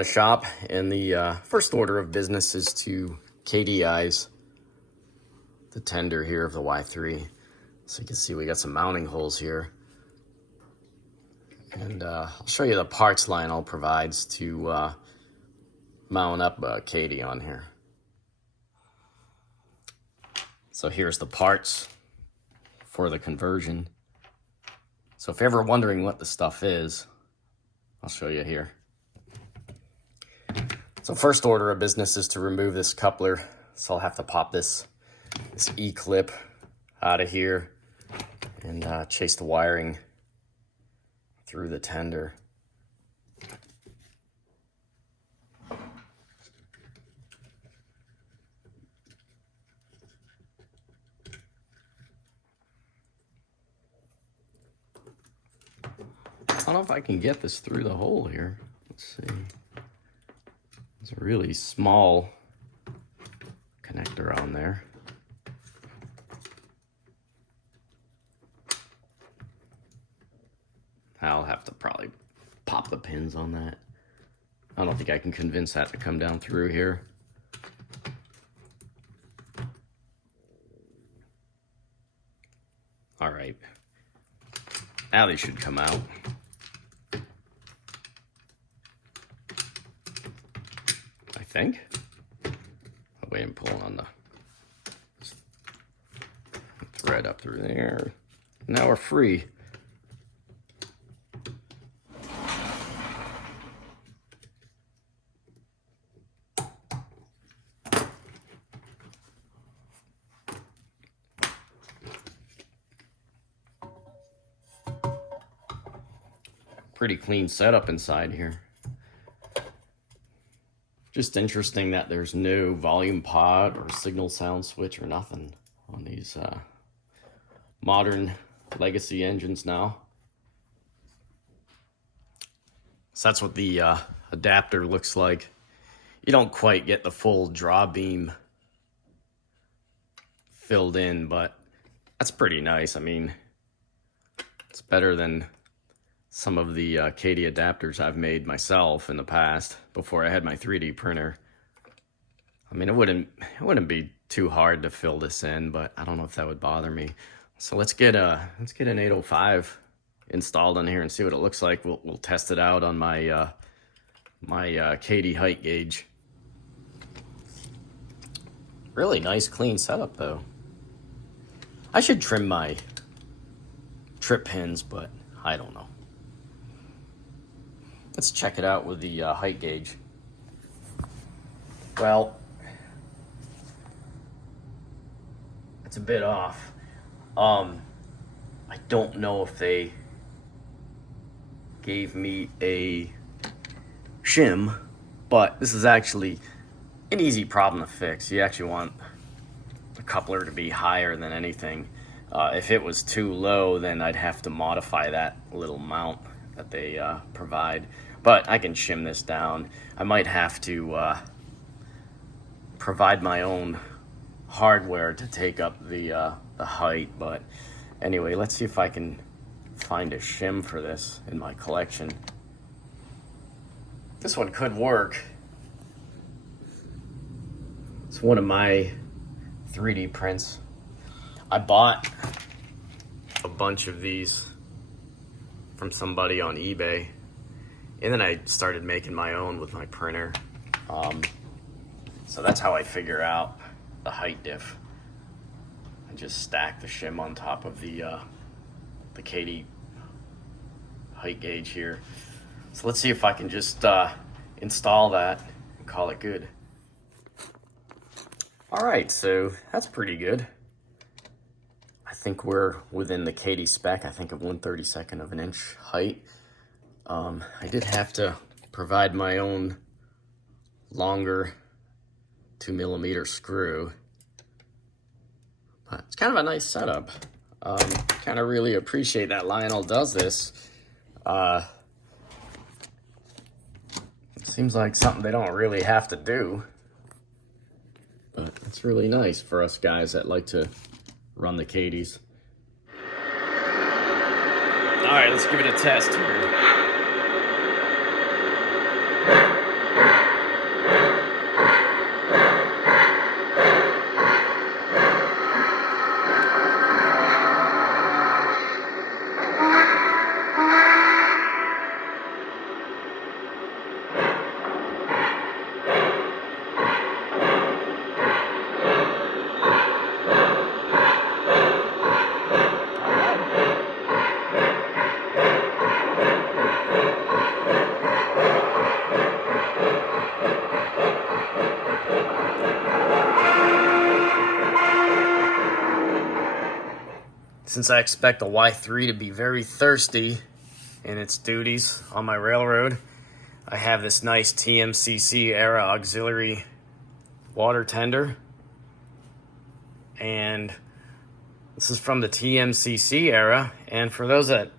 the shop, and the first order of business is to Kadee the tender here of the Y3. So you can see we got some mounting holes here. And I'll show you the parts Lionel provides to mount up Kadee on here. So here's the parts for the conversion. So if you're ever wondering what the stuff is, I'll show you here. So first order of business is to remove this coupler. So I'll have to pop this E-clip out of here and chase the wiring through the tender. I don't know if I can get this through the hole here. Let's see. There's a really small connector on there. I'll have to probably pop the pins on that. I don't think I can convince that to come down through here. All right. Now they should come out. I think. I'll wait and pull on the thread up through there. Now we're free. Pretty clean setup inside here. Just interesting that there's no volume pod or signal sound switch or nothing on these modern legacy engines now. So that's what the adapter looks like. You don't quite get the full draw beam filled in, but that's pretty nice. I mean, it's better than some of the Kadee adapters I've made myself in the past before I had my 3D printer. I mean, it wouldn't be too hard to fill this in, but I don't know if that would bother me. So let's get an 805 installed on here and see what it looks like. We'll test it out on my my Kadee height gauge. Really nice, clean setup though. I should trim my trip pins, but I don't know. Let's check it out with the height gauge. Well, it's a bit off. I don't know if they gave me a shim, but this is actually an easy problem to fix. You actually want the coupler to be higher than anything. If it was too low, then I'd have to modify that little mount that they provide. But I can shim this down. I might have to provide my own hardware to take up the height. But anyway, let's see if I can find a shim for this in my collection. This one could work. It's one of my 3D prints. I bought a bunch of these from somebody on eBay, and then I started making my own with my printer. So that's how I figure out the height diff. I just stack the shim on top of the Kadee height gauge here. So let's see if I can just install that and call it good. All right, so that's pretty good. I think we're within the Kadee spec. I think of 1/32 of an inch height. I did have to provide my own longer 2mm screw. But it's kind of a nice setup. Kind of really appreciate that Lionel does this. It seems like something they don't really have to do. But it's really nice for us guys that like to run the Kadees. All right, let's give it a test here. Since I expect the Y3 to be very thirsty in its duties on my railroad, I have this nice TMCC era auxiliary water tender. And this is from the TMCC era. And for those that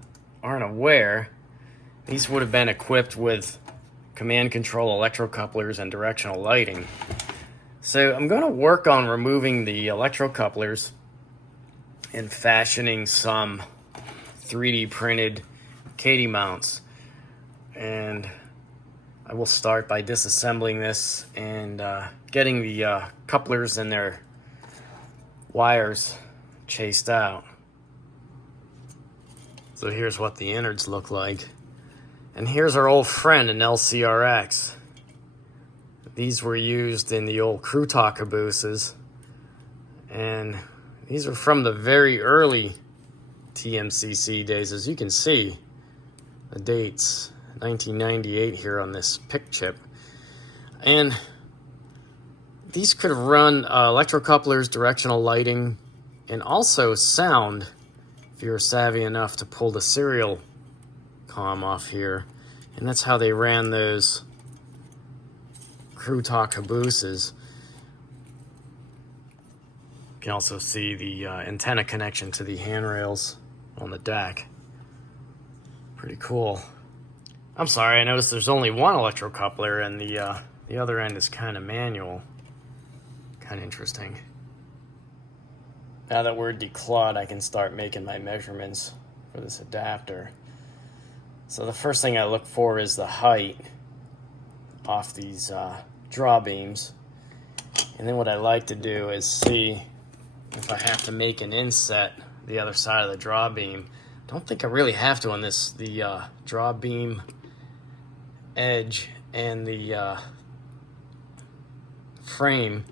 aren't aware, these would have been equipped with command control electrocouplers and directional lighting. So I'm going to work on removing the electrocouplers and fashioning some 3D printed Kadee mounts. And I will start by disassembling this and getting the couplers and their wires chased out. So here's what the innards look like. And here's our old friend, an LCRX. These were used in the old crew talk cabooses. And these are from the very early TMCC days. As you can see, the dates, 1998 here on this pick chip. And these could run electrocouplers, directional lighting, and also sound if you're savvy enough to pull the serial comm off here. And that's how they ran those crew talk cabooses. You can also see the antenna connection to the handrails on the deck. Pretty cool. I'm sorry, I noticed there's only one electrocoupler and the other end is kind of manual. Kind of interesting. Now that we're declawed, I can start making my measurements for this adapter. So the first thing I look for is the height off these draw beams. And then what I like to do is see if I have to make an inset the other side of the draw beam. Don't think I really have to on this. The draw beam edge and the frame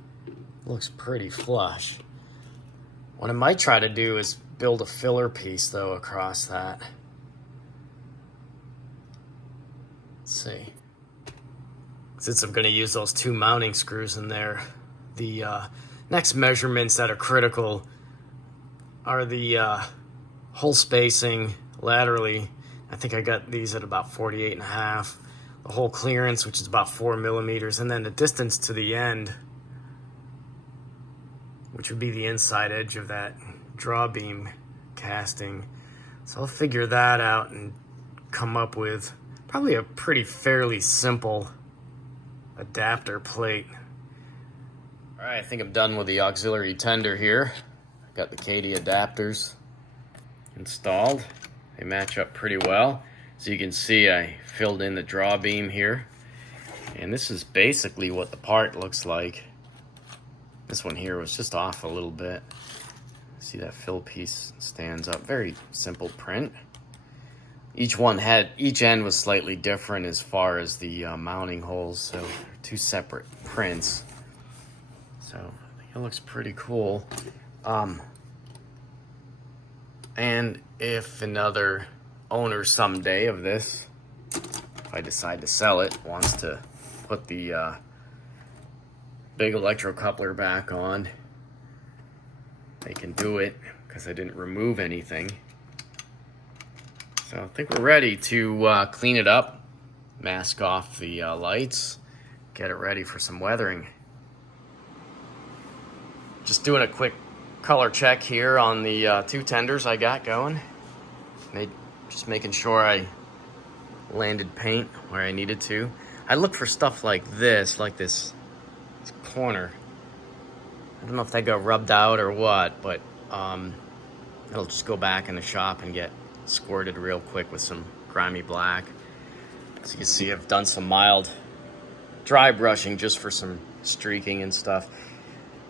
looks pretty flush. What I might try to do is build a filler piece though across that. Let's see. Since I'm going to use those two mounting screws in there, the next measurements that are critical are the hole spacing laterally. I think I got these at about 48.5. The hole clearance, which is about 4 millimeters, and then the distance to the end, which would be the inside edge of that draw beam casting. So I'll figure that out and come up with probably a pretty fairly simple adapter plate. All right, I think I'm done with the auxiliary tender here. I've got the Kadee adapters installed. They match up pretty well. So you can see I filled in the draw beam here. And this is basically what the part looks like. This one here was just off a little bit. See that fill piece stands up. Very simple print. Each end was slightly different as far as the mounting holes, so they're two separate prints. So I think it looks pretty cool. And if another owner someday of this, if I decide to sell it, wants to put the big electrocoupler back on, they can do it because I didn't remove anything. So I think we're ready to clean it up, mask off the lights, get it ready for some weathering. Just doing a quick color check here on the two tenders I got going. Just making sure I landed paint where I needed to. I look for stuff like this corner. I don't know if that got rubbed out or what, but it'll just go back in the shop and get squirted real quick with some grimy black. So you can see I've done some mild dry brushing just for some streaking and stuff.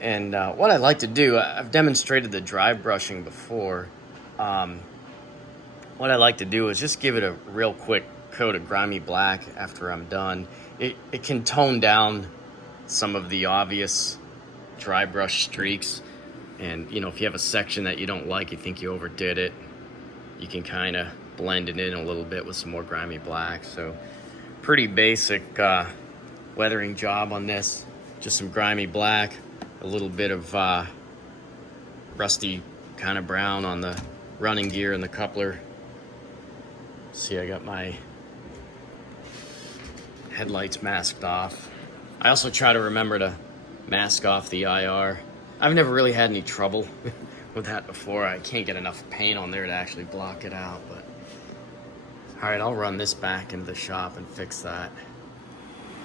And what I like to do, I've demonstrated the dry brushing before. What I like to do is just give it a real quick coat of grimy black after I'm done. It can tone down some of the obvious dry brush streaks. And you know, if you have a section that you don't like, you think you overdid it, you can kind of blend it in a little bit with some more grimy black. So pretty basic weathering job on this. Just some grimy black, a little bit of rusty kind of brown on the running gear and the coupler. See, I got my headlights masked off. I also try to remember to mask off the IR. I've never really had any trouble with that before. I can't get enough paint on there to actually block it out, but all right, I'll run this back into the shop and fix that.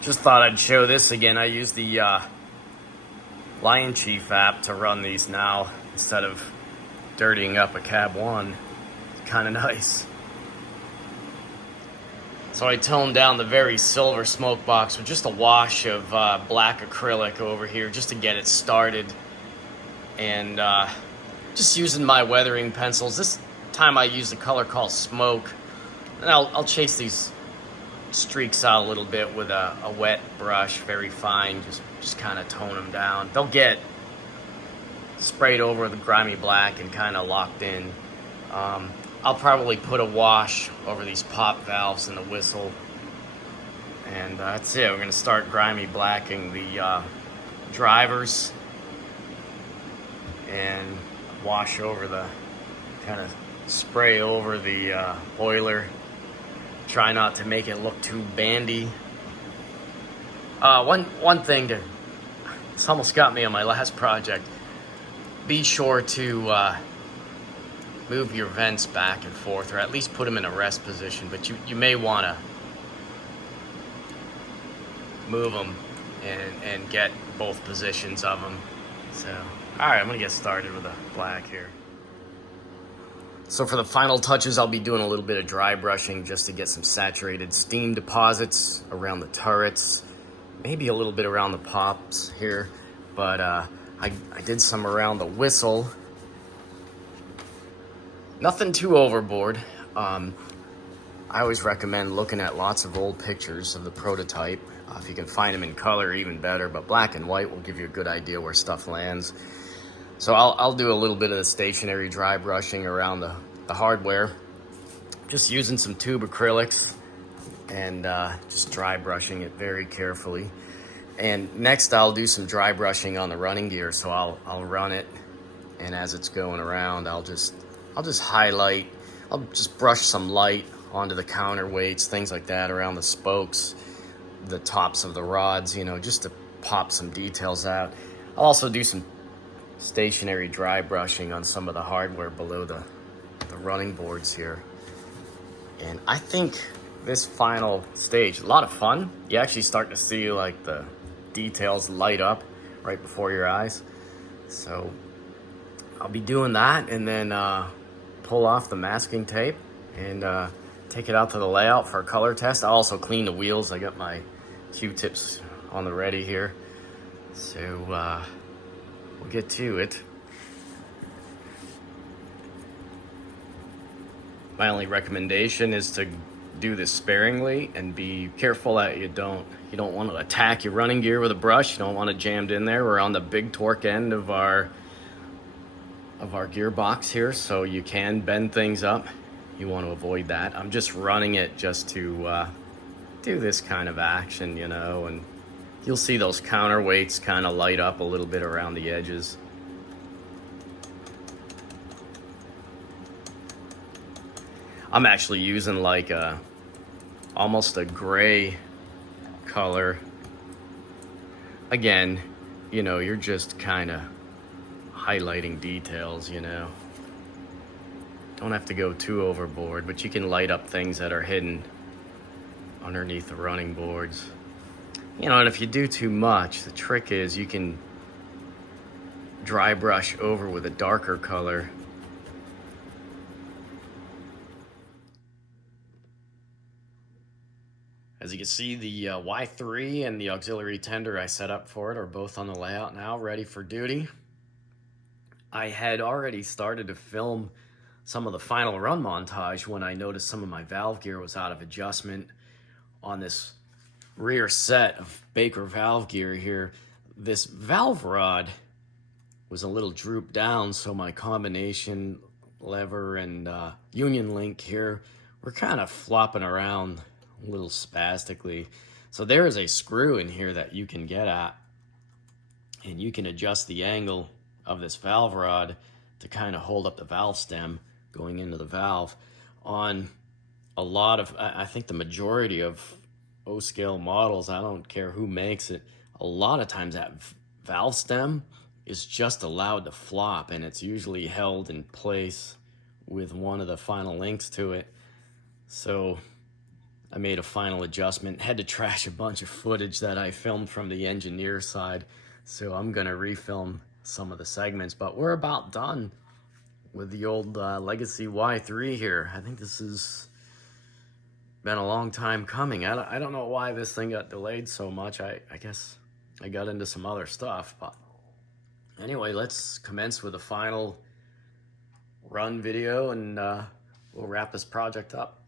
Just thought I'd show this again. I use the Lionchief app to run these now instead of dirtying up a cab one. It's kind of nice. So I toned down the very silver smoke box with just a wash of black acrylic over here just to get it started. And just using my weathering pencils. This time I used a color called Smoke. And I'll chase these streaks out a little bit with a wet brush, very fine, just kind of tone them down. They'll get sprayed over with a grimy black and kind of locked in. I'll probably put a wash over these pop valves and the whistle. And that's it. We're going to start grimy blacking the drivers and wash over the, kind of spray over the boiler. Try not to make it look too bandy. One thing it's almost got me on my last project. Be sure to move your vents back and forth, or at least put them in a rest position. But you may want to move them and get both positions of them. So, all right, I'm gonna get started with the black here. So for the final touches, I'll be doing a little bit of dry brushing just to get some saturated steam deposits around the turrets, maybe a little bit around the pops here, but I did some around the whistle. Nothing too overboard. I always recommend looking at lots of old pictures of the prototype. If you can find them in color, even better, but black and white will give you a good idea where stuff lands. So I'll do a little bit of the stationary dry brushing around the hardware, just using some tube acrylics and just dry brushing it very carefully. And next I'll do some dry brushing on the running gear. So I'll run it, and as it's going around, I'll just highlight. I'll just brush some light onto the counterweights, things like that, around the spokes, the tops of the rods, you know, just to pop some details out. I'll also do some stationary dry brushing on some of the hardware below the running boards here. And I think this final stage, a lot of fun. You actually start to see like the details light up right before your eyes. So I'll be doing that, and then pull off the masking tape and take it out to the layout for a color test. I'll also clean the wheels. I got my Q-tips on the ready here. So we'll get to it. My only recommendation is to do this sparingly and be careful that you don't want to attack your running gear with a brush. You don't want it jammed in there. We're on the big torque end of our gearbox here, so you can bend things up. You want to avoid that. I'm just running it just to do this kind of action, you know, and you'll see those counterweights kind of light up a little bit around the edges. I'm actually using like almost a gray color. Again, you know, you're just kind of highlighting details, you know. Don't have to go too overboard, but you can light up things that are hidden underneath the running boards. You know, and if you do too much, the trick is you can dry brush over with a darker color. As you can see, the Y3 and the auxiliary tender I set up for it are both on the layout now, ready for duty. I had already started to film some of the final run montage when I noticed some of my valve gear was out of adjustment on this rear set of Baker valve gear here. This valve rod was a little drooped down, so my combination lever and union link here were kind of flopping around a little spastically. So there is a screw in here that you can get at, and you can adjust the angle of this valve rod to kind of hold up the valve stem going into the valve. On a lot of, I think the majority of O-scale models, I don't care who makes it, a lot of times that valve stem is just allowed to flop, and it's usually held in place with one of the final links to it. So I made a final adjustment, had to trash a bunch of footage that I filmed from the engineer side, so I'm gonna refilm some of the segments, but we're about done with the old Legacy Y3 here. I think this has been a long time coming. I don't know why this thing got delayed so much. I guess I got into some other stuff, but anyway, let's commence with a final run video, and we'll wrap this project up.